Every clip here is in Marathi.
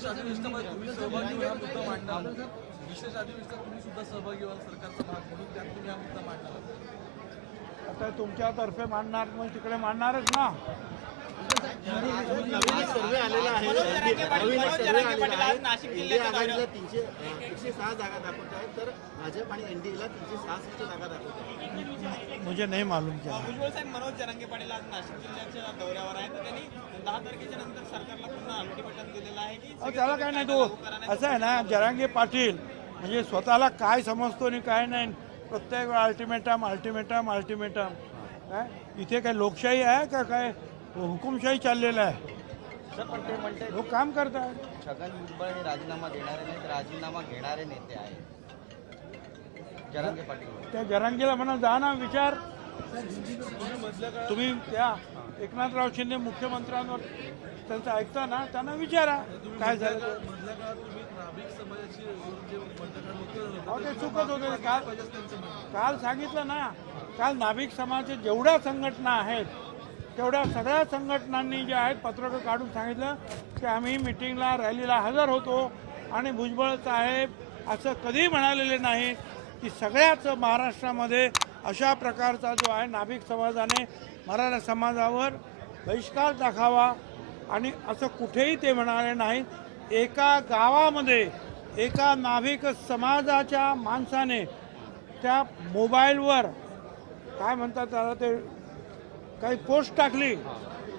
विशेष अधिवेशनामध्ये तुम्ही सहभागी व्हा मुद्दा मांडणार. विशेष अधिवेशनात तुम्ही सुद्धा सहभागी व्हाल सरकारचा भाग म्हणून त्यात तुम्ही हा मुद्दा मांडणार आता तुमच्यातर्फे मांडणार मग तिकडे मांडणारच ना. आलेला आहे. नवीन सर्वे आलेला आहे. एनडीए आघाडीला तीनशे एकशे सहा जागा दाखवत आहेत तर भाजप आणि एनडीएला तीनशे सहासष्ट जागा दाखवत आहेत मुझे नाही मालूम क्या भुजबळ साहेब मनोज जरांगे पाटील आज नाशिक जिल्ह्याच्या दौऱ्यावर आहेत. तर त्यांनी दहा तारखेच्या नंतर सरकारला पुन्हा अल्टिमेटम दिलेलं आहे की त्याला काय नाही तो असं आहे ना जरांगे पाटील म्हणजे स्वतःला काय समजतो आणि काय नाही प्रत्येक वेळा अल्टिमेटम अल्टिमेटम अल्टिमेटम काय? इथे काय लोकशाही आहे का काय? हुकुमशाही चाललेलं आहे. पण ते म्हणते लोक काम करतात. छगन भुजबळ हे राजीनामा देणारे नाहीत राजीनामा घेणारे नेते आहेत. जरांगे पाटील. त्या जरांगीला म्हणा जा ना विचार. तुम्ही त्या एकनाथराव शिंदे मुख्यमंत्र्यांवर त्यांचं ऐकता ना त्यांना विचारा. काय झालं ते. मधल्या काळात तुम्ही नाभिक समाजाची जे मधल्या काळात होतं अहो ते चुकत होते. काल काल सांगितलं ना काल नाभिक समाजाचे जेवढ्या संघटना आहेत तेवढ्या सगळ्या संघटनांनी जे आहेत पत्रकं काढून सांगितलं की आम्ही मिटिंगला रॅलीला हजर होतो. आणि भुजबळ साहेब असं कधी म्हणालेले नाही की सगळ्याच महाराष्ट्रामध्ये अशा प्रकारचा जो आहे नाभिक समाजाने मराठा समाजावर बहिष्कार दाखावा. आणि असं कुठेही ते म्हणाले नाहीत एका गावामध्ये एका नाभिक समाजाच्या माणसाने त्या मोबाईलवर काय म्हणतात त्याला ते काही पोस्ट टाकली.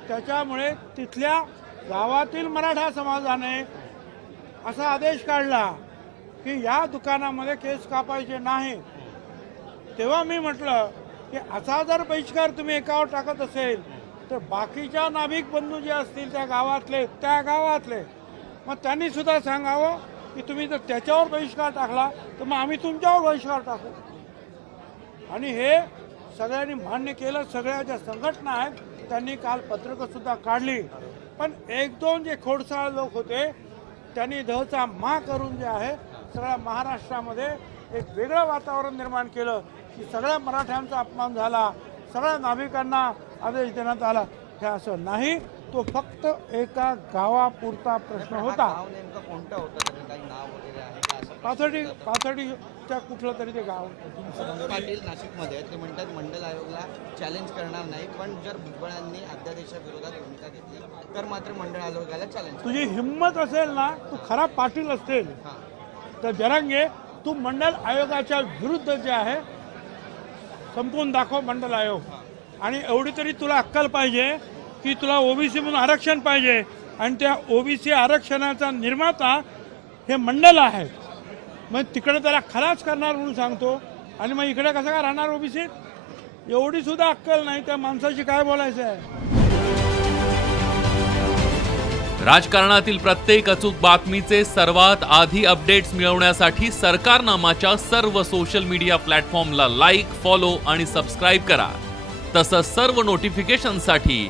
त्याच्यामुळे तिथल्या गावातील मराठा समाजाने असा आदेश काढला की या दुकानामध्ये केस कापायचे नाही. तेव्हा मी म्हटलं की असा जर बहिष्कार तुम्ही एकावर टाकत असेल तर बाकीच्या नाभिक बंधू जे असतील त्या गावातले त्या गावातले. मग त्यांनी सुद्धा सांगावं की तुम्ही जर त्याच्यावर बहिष्कार टाकला तर मग आम्ही तुमच्यावर बहिष्कार टाकू. आणि हे सगळ्यांनी मान्य केलं सगळ्या ज्या संघटना आहेत त्यांनी काल पत्रकं सुद्धा काढली. पण एक दोन जे खोडसाळ लोक होते त्यांनी दहचा मा करून जे आहे सगळ्या महाराष्ट्रामध्ये एक वेगळं वातावरण निर्माण केलं की सगळ्या मराठ्यांचा अपमान झाला सगळ्या नाभिकांना आदेश देण्यात आला. हे असं नाही. तो फक्त एका गावापुरता प्रश्न होता. कोणतं होतं? पाथर्डी पाथर्डीच्या कुठलं तरी ते गाव पाटील नाशिकमध्ये. ते म्हणतात मंडल आयोगाला चॅलेंज करणार नाही पण जर भुजबळांनी अध्यादेशाविरोधात भूमिका घेतली तर मात्र मंडळ आयोगाला चॅलेंज तुझी हिंमत असेल ना तू खरा पाटील असतील हां. तर जरांगे तू मंडल आयोगाच्या विरुद्ध जे आहे संपवून दाखव मंडल आयोग. आणि एवढी तरी तुला अक्कल पाहिजे की तुला ओबीसी म्हणून आरक्षण पाहिजे. आणि त्या ओबीसी आरक्षणाचा निर्माता हे मंडल आहे. मग तिकडे त्याला खराच करणार म्हणून सांगतो. आणि मग इकडे कसं काय राहणार ओबीसी? एवढी सुद्धा अक्कल नाही. त्या माणसाशी काय बोलायचं आहे? राजकारणातील प्रत्येक अचूक बातमीचे सर्वात आधी अपडेट्स मिळवण्यासाठी सरकारनामाच्या सर्व सोशल मीडिया प्लॅटफॉर्मला लाईक फॉलो आणि सबस्क्राईब करा. तसंच सर्व नोटिफिकेशनसाठी